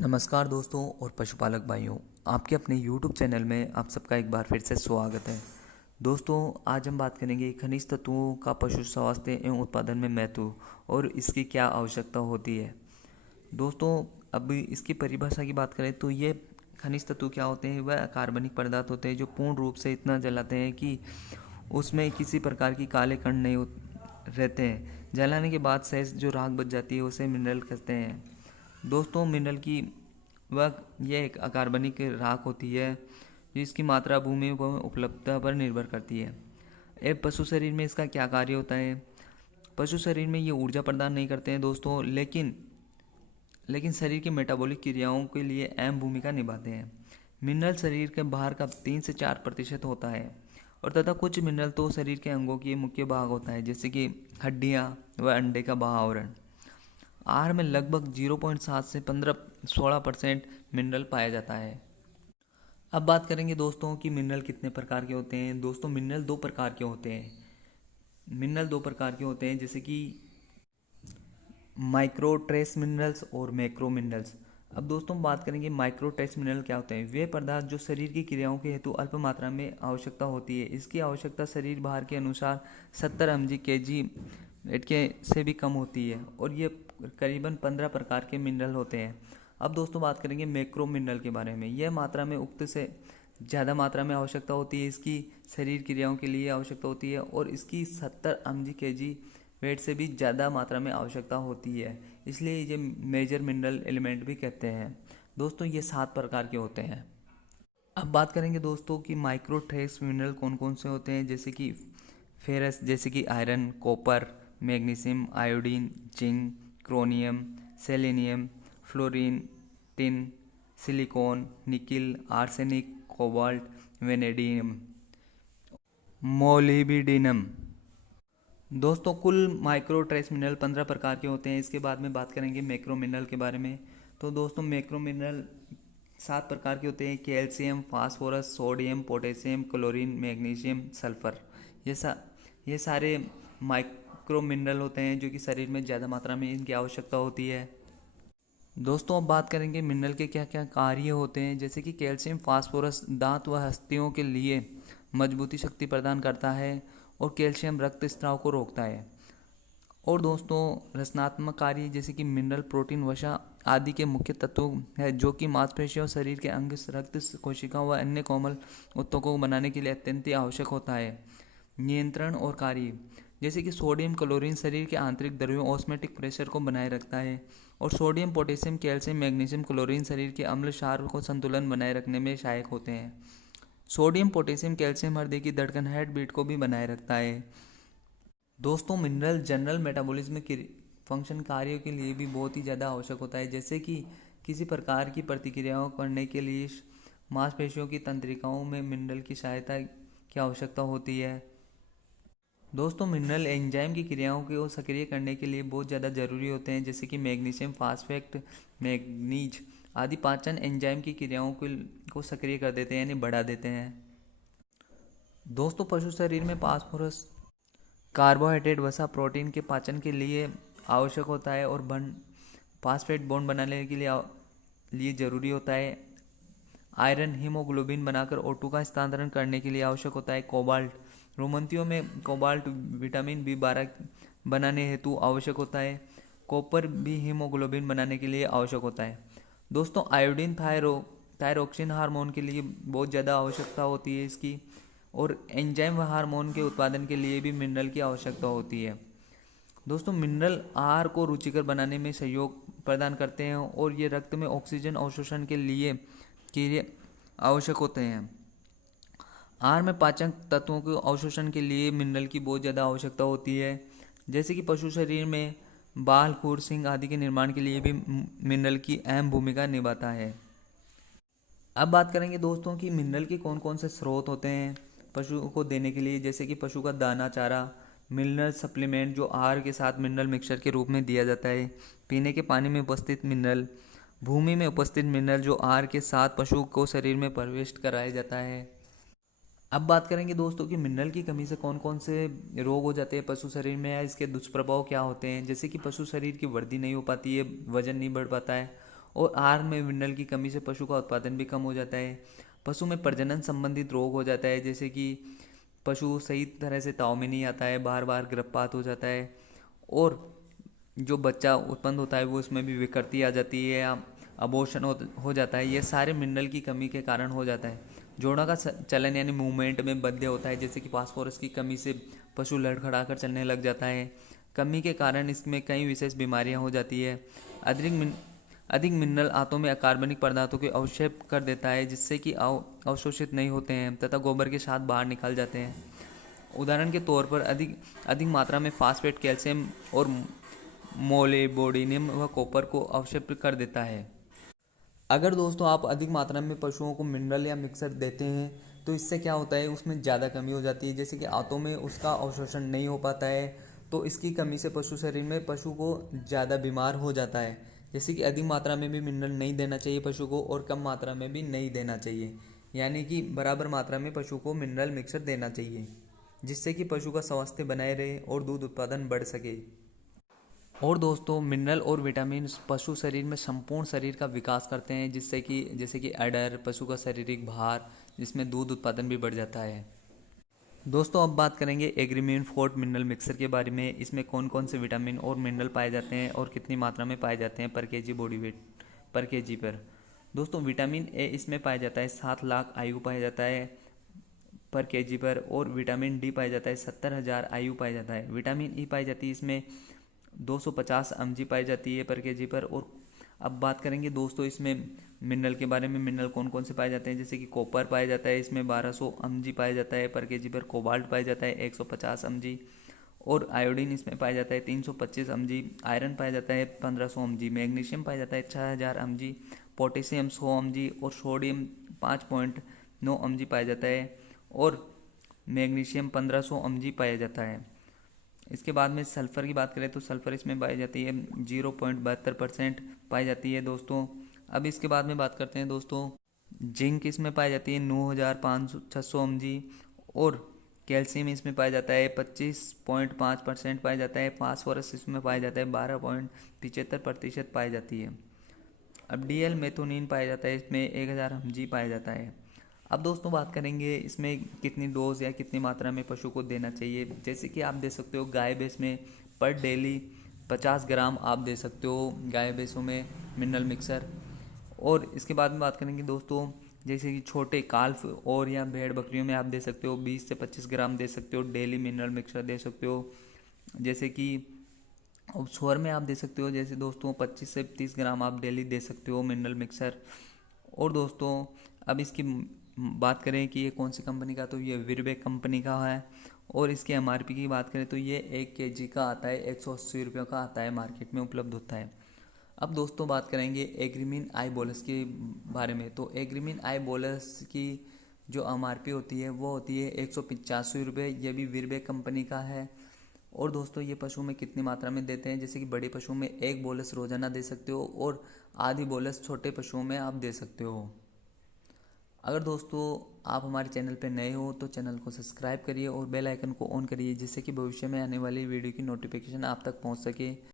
नमस्कार दोस्तों और पशुपालक भाइयों, आपके अपने YouTube चैनल में आप सबका एक बार फिर से स्वागत है। दोस्तों, आज हम बात करेंगे खनिज तत्वों का पशु स्वास्थ्य एवं उत्पादन में महत्व और इसकी क्या आवश्यकता होती है। दोस्तों, अब इसकी परिभाषा की बात करें तो ये खनिज तत्व क्या होते हैं। वह कार्बनिक पदार्थ होते हैं जो पूर्ण रूप से इतना जलाते हैं कि उसमें किसी प्रकार की काले कण नहीं रहते हैं। जलाने के बाद शेष जो राख बच जाती है उसे मिनरल कहते हैं। दोस्तों, मिनरल की वह यह एक अकार्बनिक राख होती है जिसकी मात्रा भूमि में उपलब्धता पर निर्भर करती है। पशु शरीर में इसका क्या कार्य होता है। पशु शरीर में ये ऊर्जा प्रदान नहीं करते हैं दोस्तों, लेकिन शरीर की मेटाबॉलिक क्रियाओं के लिए अहम भूमिका निभाते हैं। मिनरल शरीर के बाहर का 3 से 4% होता है और तथा कुछ मिनरल तो शरीर के अंगों की मुख्य भाग होता है, जैसे कि हड्डियाँ व अंडे का बाह्य आवरण। आहार में लगभग 0.7 से 15-16% मिनरल पाया जाता है। अब बात करेंगे दोस्तों कि मिनरल कितने प्रकार के होते हैं। दोस्तों, मिनरल दो प्रकार के होते हैं। जैसे कि माइक्रो ट्रेस मिनरल्स और मैक्रो मिनरल्स। अब दोस्तों, हम बात करेंगे माइक्रो ट्रेस मिनरल क्या होते हैं। वे पदार्थ जो शरीर की क्रियाओं के हेतु अल्प मात्रा में आवश्यकता होती है। इसकी आवश्यकता शरीर भार के अनुसार 70 mg/kg वेट के से भी कम होती है और ये करीबन 15 प्रकार के मिनरल होते हैं। अब दोस्तों, बात करेंगे मैक्रो मिनरल के बारे में। यह मात्रा में उक्त से ज़्यादा मात्रा में आवश्यकता होती है। इसकी शरीर क्रियाओं के लिए आवश्यकता होती है और इसकी 70 mg/kg वेट से भी ज़्यादा मात्रा में आवश्यकता होती है, इसलिए ये मेजर मिनरल एलिमेंट भी कहते हैं। दोस्तों, ये 7 प्रकार के होते हैं। अब बात करेंगे दोस्तों कि माइक्रो ट्रेस मिनरल कौन कौन से होते हैं। जैसे कि फेरस, जैसे कि iron, copper, magnesium, iodine, zinc, chromium, selenium, fluorine, tin, silicon, nickel, arsenic, cobalt, vanadium, molybdenum. दोस्तों, कुल माइक्रो ट्रेस मिनरल 15 प्रकार के होते हैं। इसके बाद में बात करेंगे मैक्रो मिनरल के बारे में। तो दोस्तों, मैक्रो मिनरल 7 प्रकार के होते हैं। Calcium, phosphorus, sodium, potassium, chlorine, magnesium, sulphur. ये सा ये सारे माइक्रो मिनरल होते हैं जो कि शरीर में ज़्यादा मात्रा में इनकी आवश्यकता होती है। दोस्तों, अब बात करेंगे मिनरल के क्या क्या कार्य होते हैं। जैसे कि कैल्शियम फास्फोरस दांत व हस्तियों के लिए मजबूती शक्ति प्रदान करता है और कैल्शियम रक्त स्राव को रोकता है। और दोस्तों, रचनात्मक कार्य जैसे कि मिनरल, प्रोटीन, वसा आदि के मुख्य तत्व है जो कि मांसपेशियों, शरीर के अंग, रक्त कोशिकाओं व अन्य कोमल ऊतकों को बनाने के लिए अत्यंत आवश्यक होता है। नियंत्रण और कार्य जैसे कि सोडियम क्लोरीन शरीर के आंतरिक द्रव्यों ऑस्मेटिक प्रेशर को बनाए रखता है और sodium, potassium, calcium, magnesium, chlorine शरीर के अम्ल क्षार को संतुलन बनाए रखने में सहायक होते हैं। सोडियम, पोटेशियम, कैल्शियम हृदय की धड़कन हार्ट बीट को भी बनाए रखता है। दोस्तों, मिनरल जनरल मेटाबॉलिज्म के फंक्शन कार्यों के लिए भी बहुत ही ज़्यादा आवश्यक होता है, जैसे कि किसी प्रकार की प्रतिक्रियाओं करने के लिए मांसपेशियों की तंत्रिकाओं में मिनरल की सहायता की आवश्यकता होती है। दोस्तों, मिनरल एंजाइम की क्रियाओं को सक्रिय करने के लिए बहुत ज़्यादा ज़रूरी होते हैं, जैसे कि मैग्नीशियम फास्फेट, मैग्नीज आदि पाचन एंजाइम की क्रियाओं को सक्रिय कर देते हैं, यानी बढ़ा देते हैं। दोस्तों, पशु शरीर में फास्फोरस कार्बोहाइड्रेट, वसा, प्रोटीन के पाचन के लिए आवश्यक होता है और फास्फेट बॉन्ड बनाने के लिए ज़रूरी होता है। आयरन हीमोग्लोबिन बनाकर O2 का स्थानांतरण करने के लिए आवश्यक होता है। कोबाल्ट रोमंतियों में कोबाल्ट विटामिन B12 बनाने हेतु आवश्यक होता है। कॉपर भी हीमोग्लोबिन बनाने के लिए आवश्यक होता है। दोस्तों, आयोडीन थायरोक्सिन हार्मोन के लिए बहुत ज़्यादा आवश्यकता होती है इसकी, और एंजाइम व हार्मोन के उत्पादन के लिए भी मिनरल की आवश्यकता होती है। दोस्तों, मिनरल आहार को रुचिकर बनाने में सहयोग प्रदान करते हैं और ये रक्त में ऑक्सीजन अवशोषण के लिए आवश्यक होते हैं। आहार में पाचन तत्वों के अवशोषण के लिए मिनरल की बहुत ज़्यादा आवश्यकता होती है, जैसे कि पशु शरीर में बाल, खुर, सींग आदि के निर्माण के लिए भी मिनरल की अहम भूमिका निभाता है। अब बात करेंगे दोस्तों कि मिनरल के कौन कौन से स्रोत होते हैं पशु को देने के लिए। जैसे कि पशु का दाना चारा, मिनरल सप्लीमेंट जो आहार के साथ मिनरल मिक्सचर के रूप में दिया जाता है, पीने के पानी में उपस्थित मिनरल, भूमि में उपस्थित मिनरल जो आहार के साथ पशु को शरीर में प्रवेश कराया जाता है। अब बात करेंगे दोस्तों कि मिनरल की कमी से कौन कौन से रोग हो जाते हैं पशु शरीर में, या इसके दुष्प्रभाव क्या होते हैं। जैसे कि पशु शरीर की वृद्धि नहीं हो पाती है, वजन नहीं बढ़ पाता है और आहार में मिनरल की कमी से पशु का उत्पादन भी कम हो जाता है। पशु में प्रजनन संबंधित रोग हो जाता है, जैसे कि पशु सही तरह से ताव में नहीं आता है, बार बार गर्भपात हो जाता है, और जो बच्चा उत्पन्न होता है वो उसमें भी विकृति आ जाती है या अबॉर्शन हो जाता है। ये सारे मिनरल की कमी के कारण हो जाता है। जोड़ों का चलन यानी मूवमेंट में बाध्य होता है, जैसे कि फास्फोरस की कमी से पशु लड़खड़ा कर चलने लग जाता है। कमी के कारण इसमें कई विशेष बीमारियां हो जाती है। अधिक मिनरल आंतों में अकार्बनिक पदार्थों के अवक्षेप कर देता है, जिससे कि अवशोषित नहीं होते हैं तथा गोबर के साथ बाहर निकल जाते हैं। उदाहरण के तौर पर अधिक अधिक मात्रा में फास्फेट, कैल्शियम और मोलिब्डेनम व कॉपर को अवक्षेप कर देता है। अगर दोस्तों आप अधिक मात्रा में पशुओं को मिनरल या मिक्सर देते हैं तो इससे क्या होता है, उसमें ज़्यादा कमी हो जाती है, जैसे कि आंतों में उसका अवशोषण नहीं हो पाता है। तो इसकी कमी से पशु शरीर में पशु को ज़्यादा बीमार हो जाता है। जैसे कि अधिक मात्रा में भी मिनरल नहीं देना चाहिए पशु को, और कम मात्रा में भी नहीं देना चाहिए, यानी कि बराबर मात्रा में पशु को मिनरल मिक्सर देना चाहिए, जिससे कि पशु का स्वास्थ्य बनाए रहे और दूध उत्पादन बढ़ सके। और दोस्तों मिनरल और विटामिन पशु शरीर में संपूर्ण शरीर का विकास करते हैं, जिससे कि जैसे कि अडर, पशु का शारीरिक भार, जिसमें दूध उत्पादन भी बढ़ जाता है। दोस्तों अब बात करेंगे एग्रीमीन फोर्ट मिनरल मिक्सर के बारे में। इसमें कौन कौन से विटामिन और मिनरल पाए जाते हैं और कितनी मात्रा में पाए जाते हैं पर केजी बॉडी वेट पर केजी पर। दोस्तों विटामिन ए इसमें पाया जाता है 7 लाख आयु पाया जाता है पर केजी पर, और विटामिन डी पाया जाता है 70,000 आयु पाया जाता है। विटामिन ई पाई जाती है इसमें 250 mg पाई जाती है पर केजी पर। और अब बात करेंगे दोस्तों इसमें मिनरल के बारे में। मिनरल कौन कौन से पाए जाते हैं, जैसे कि कॉपर पाया जाता है इसमें 1200 mg पाया जाता है पर केजी पर। कोबाल्ट पाया जाता है 150 mg, और आयोडीन इसमें पाया जाता है 325 mg। आयरन पाया जाता है 1500 mg। मैग्नीशियम पाया जाता है 6000 mg। पोटेशियम 100 mg और सोडियम 5.9 mg पाया जाता है, और मैग्नीशियम 1500 mg पाया जाता है। इसके बाद में सल्फ़र की बात करें तो सल्फ़र इसमें पाई जाती है 0.72% पाई जाती है दोस्तों। अब इसके बाद में बात करते हैं दोस्तों, जिंक इसमें पाई जाती है 9,500 mg, और कैल्शियम इसमें पाया जाता है 25.5% पाया जाता है। फास्फोरस इसमें पाया जाता है 12.75% पाई जाती है। अब डीएल मेथोनिन पाया जाता है इसमें 1000 mg पाया जाता है। अब दोस्तों बात करेंगे इसमें कितनी डोज या कितनी मात्रा में पशु को देना चाहिए। जैसे कि आप दे सकते हो गाय भैंस में पर डेली 50 ग्राम आप दे सकते हो गाय भैंसों में मिनरल मिक्सर। और इसके बाद में बात करेंगे दोस्तों, जैसे कि छोटे काल्फ और या भेड़ बकरियों में आप दे सकते हो 20 से 25 ग्राम दे सकते हो डेली मिनरल मिक्सर दे सकते हो। जैसे कि अब सुअर में आप दे सकते हो जैसे दोस्तों 25 से 30 ग्राम आप डेली दे सकते हो मिनरल मिक्सर। और दोस्तों अब इसकी बात करें कि ये कौन सी कंपनी का, तो ये विरबेक कंपनी का है। और इसके एमआरपी की बात करें तो ये 1 kg का आता है 180 रुपये का आता है, मार्केट में उपलब्ध होता है। अब दोस्तों बात करेंगे एग्रीमीन आई बोलस के बारे में। तो एग्रीमीन आई बोलस की जो एमआरपी होती है वो होती है 185 रुपये। ये भी विरबेक कंपनी का है। और दोस्तों ये पशु में कितनी मात्रा में देते हैं, जैसे कि बड़े पशुओं में 1 बोलस रोजाना दे सकते हो, और आधी बोलस छोटे पशुओं में आप दे सकते हो। अगर दोस्तों आप हमारे चैनल पर नए हो तो चैनल को सब्सक्राइब करिए और बेल आइकन को ऑन करिए, जिससे कि भविष्य में आने वाली वीडियो की नोटिफिकेशन आप तक पहुंच सके।